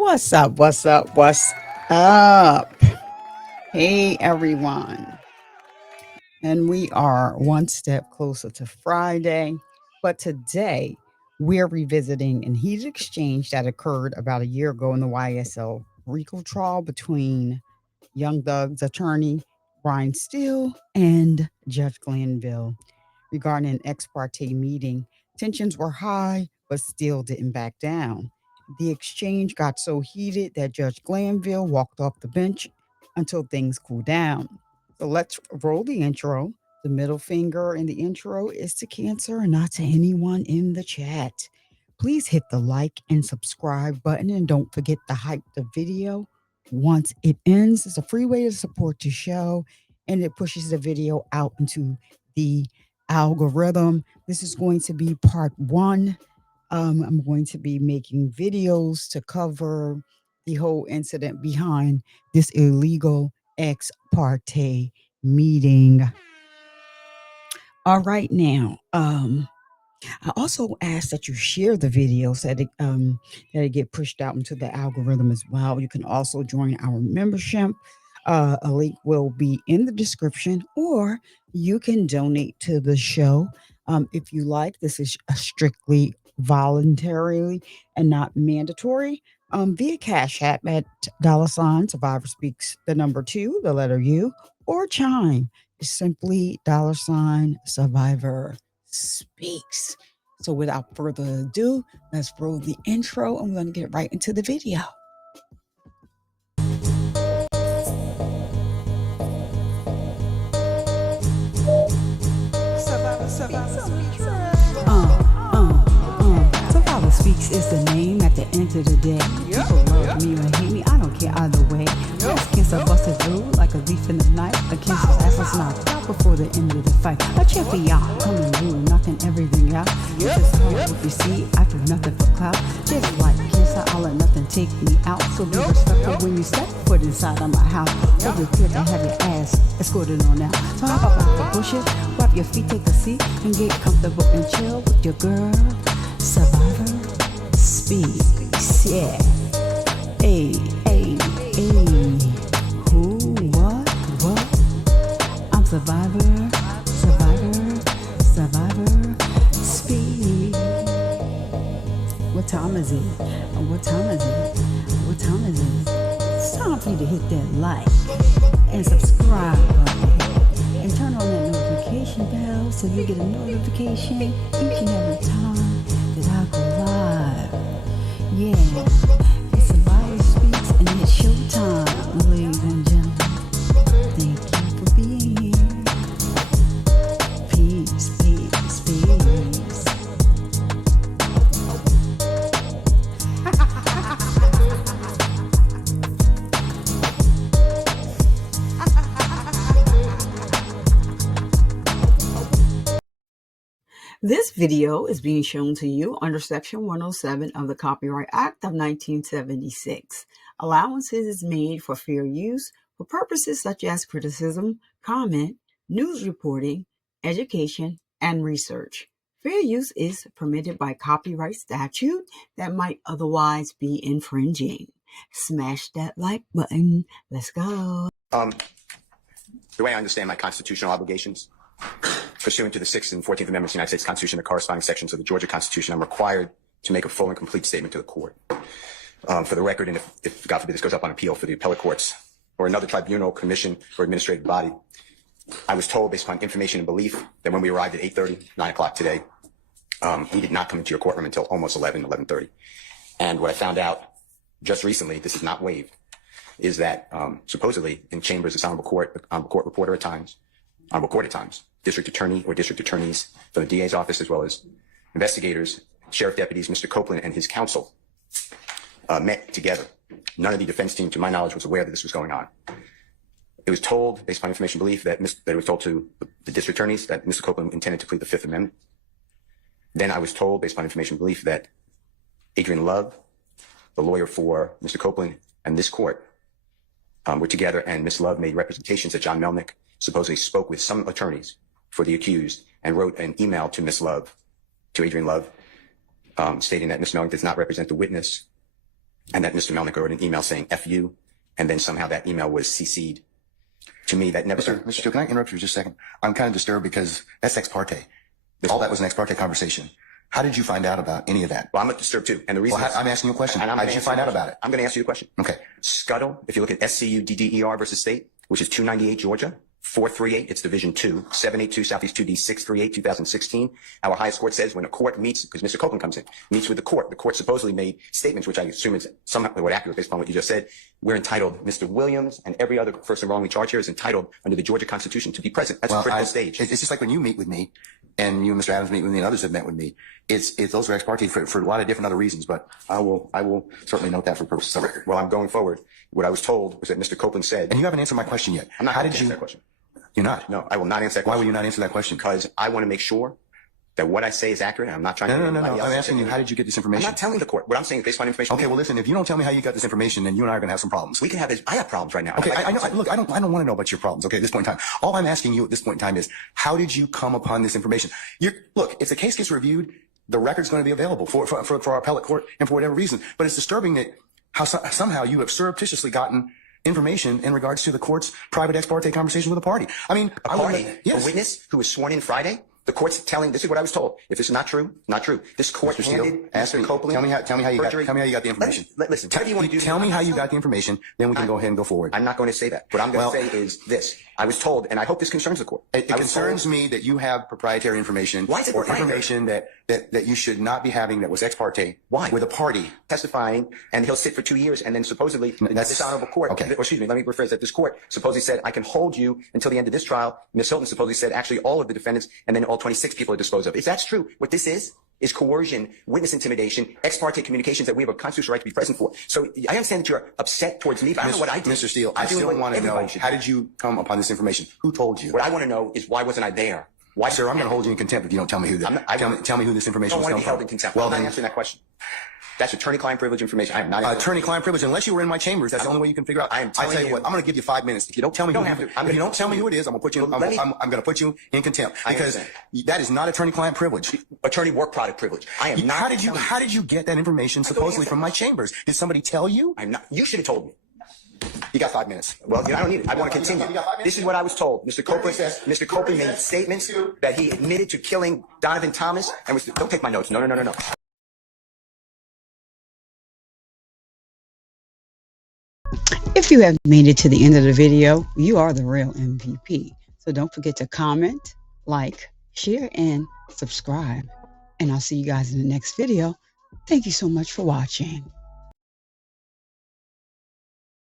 What's up? What's up? What's up? Hey, everyone. And we are one step closer to Friday. But today, we're revisiting an heated exchange that occurred about a year ago in the YSL RICO trial between Young Thug's attorney, Brian Steele, and Judge Glanville regarding an ex parte meeting. Tensions were high, but Steele didn't back down. The exchange got so heated that Judge Glanville walked off the bench until things cooled down. So let's roll the intro. The middle finger in the intro is to Cancer and not to anyone in the chat. Please hit the like and subscribe button and don't forget to hype the video. Once it ends, it's a free way to support the show and it pushes the video out into the algorithm. This is going to be part one. I'm going to be making videos to cover the whole incident behind this illegal ex parte meeting. All right, now, I also ask that you share the video so that it get pushed out into the algorithm as well. You can also join our membership. A link will be in the description, or you can donate to the show if you like. This is strictly voluntarily and not mandatory. Via Cash App at $ Survivor Speaks the number 2, the letter U, or Chime. Simply $ Survivor Speaks. So without further ado, let's roll the intro and we're going to get right into the video. Survivor Speaks is the name at the end of the day. People love me or hate me, I don't care either way. Cancer busted through like a thief in the night. A cancer's ass was knocked out before the end of the fight. A champion coming through, knocking everything out. Just hard if you see, I do nothing for clout. Just like cancer, I'll let nothing take me out. So be respectful when you step foot inside of my house. Over here to have your ass escorted on out. So hop up out the bushes, wipe your feet, take a seat, and get comfortable and chill with your girl. Survivor Speaks, yeah. Hey, hey, hey. Who, what? I'm Survivor Speak. What time is it? What time is it? It's time for you to hit that like and subscribe button and turn on that notification bell so you get a notification each and every time that I go live. Yeah, it's Survivor Speaks and it's showtime, ladies and gentlemen. Thank you for being here. Peace, peace, peace. This video is being shown to you under Section 107 of the Copyright Act of 1976. Allowances is made for fair use for purposes such as criticism, comment, news reporting, education, and research. Fair use is permitted by copyright statute that might otherwise be infringing. Smash that like button. Let's go. The way I understand my constitutional obligations, pursuant to the 6th and 14th Amendments of the United States Constitution and the corresponding sections of the Georgia Constitution, I'm required to make a full and complete statement to the court. For the record, and if God forbid this goes up on appeal for the appellate courts or another tribunal, commission, or administrative body, I was told based upon information and belief that when we arrived at 8:30, 9 o'clock today, he did not come into your courtroom until almost 11:30. And what I found out just recently, this is not waived, is that supposedly in chambers, this honorable court reporter at times, honorable court at times, district attorney or district attorneys from the DA's office, as well as investigators, sheriff deputies, Mr. Copeland and his counsel met together. None of the defense team, to my knowledge, was aware that this was going on. It was told, based upon information belief, that it was told to the district attorneys that Mr. Copeland intended to plead the Fifth Amendment. Then I was told, based upon information belief, that Adrian Love, the lawyer for Mr. Copeland and this court, were together, and Ms. Love made representations that John Melnick supposedly spoke with some attorneys for the accused and wrote an email to Ms. Love, to Adrian Love, stating that Ms. Melnick does not represent the witness and that Mr. Melnick wrote an email saying F you, and then somehow that email was CC'd to me. That never. Mr. Steele, can I interrupt you just a second? I'm kind of disturbed because that's ex parte. All that was an ex parte conversation. How did you find out about any of that? Well, I'm disturbed too. And the reason I'm asking you a question. How did you find out about it? I'm going to ask you a question. Okay. Scuttle, if you look at SCUDDER versus State, which is 298 Georgia, 438, it's Division 2, 782 Southeast 2D 638, 2016. Our highest court says when a court meets, because Mr. Copeland comes in, meets with the court supposedly made statements, which I assume is somehow accurate based on what you just said. We're entitled, Mr. Williams and every other person wrongly charged here is entitled under the Georgia Constitution to be present. That's a critical stage. It's just like when you meet with me, and you and Mr. Adams meet with me, and others have met with me. It's those are ex parte for a lot of different other reasons, but I will certainly note that for purposes of record. Well, I'm going forward. What I was told was that Mr. Copeland said, and you haven't answered my question yet. I'm not going to answer that question. You're not? No, I will not answer that question. Why will you not answer that question? Because I want to make sure that what I say is accurate. And I'm not trying to. No. I'm asking you, how did you get this information? I'm not telling the court. What I'm saying is based on information. Okay, well, listen, if you don't tell me how you got this information, then you and I are going to have some problems. We can have I have problems right now. Okay, I know. Look, I don't want to know about your problems. Okay, at this point in time, all I'm asking you at this point in time is, how did you come upon this information? Look, if the case gets reviewed, the record's going to be available for our appellate court and for whatever reason. But it's disturbing that somehow you have surreptitiously gotten information in regards to the court's private ex parte conversation with a party. I mean, a witness who was sworn in Friday. The court's telling, this is what I was told. If this is not true, not true. This court handed Mr. Copeland. Tell me how you got the information. Listen, tell me how you got the information, then we can go ahead and go forward. I'm not going to say that. What I'm going to say is this. I was told, and I hope this concerns the court. It concerns me that you have proprietary information. Why is it proprietary? Information that you should not be having that was ex parte. Why? With a party. Testifying, and he'll sit for 2 years, and then supposedly this honorable court, okay. Or excuse me, let me rephrase that. This court supposedly said, I can hold you until the end of this trial. Ms. Hilton supposedly said, actually, all of the defendants, and then all 26 people are disposed of. If that's true, what this is coercion, witness intimidation, ex parte communications that we have a constitutional right to be present for. So I understand that you're upset towards me, but I don't know what I did. Mr. Steele, I still want to know, how did you come upon this information? Who told you? What I want to know is, why wasn't I there? Why, sir? I'm going to hold you in contempt if you don't tell me who tell me who this information was. I don't want to be held in contempt. Well, I'm not answering that question. That's attorney-client privilege information. I am not attorney-client privilege. Unless you were in my chambers, that's the only way you can figure out. I tell you what, I'm going to give you 5 minutes. If you don't tell me who it is, I'm going to put you. I'm going to put you in contempt because that is not attorney-client privilege. Attorney work product privilege. I am not. How did you get that information supposedly from my chambers? Did somebody tell you? I'm not. You should have told me. You got 5 minutes. Well, I don't need it. I want to continue. This is what I was told. Mr. Copeland made statements that he admitted to killing Donovan Thomas and was. Don't take my notes. No. If you have made it to the end of the video, you are the real MVP. So don't forget to comment, like, share, and subscribe. And I'll see you guys in the next video. Thank you so much for watching.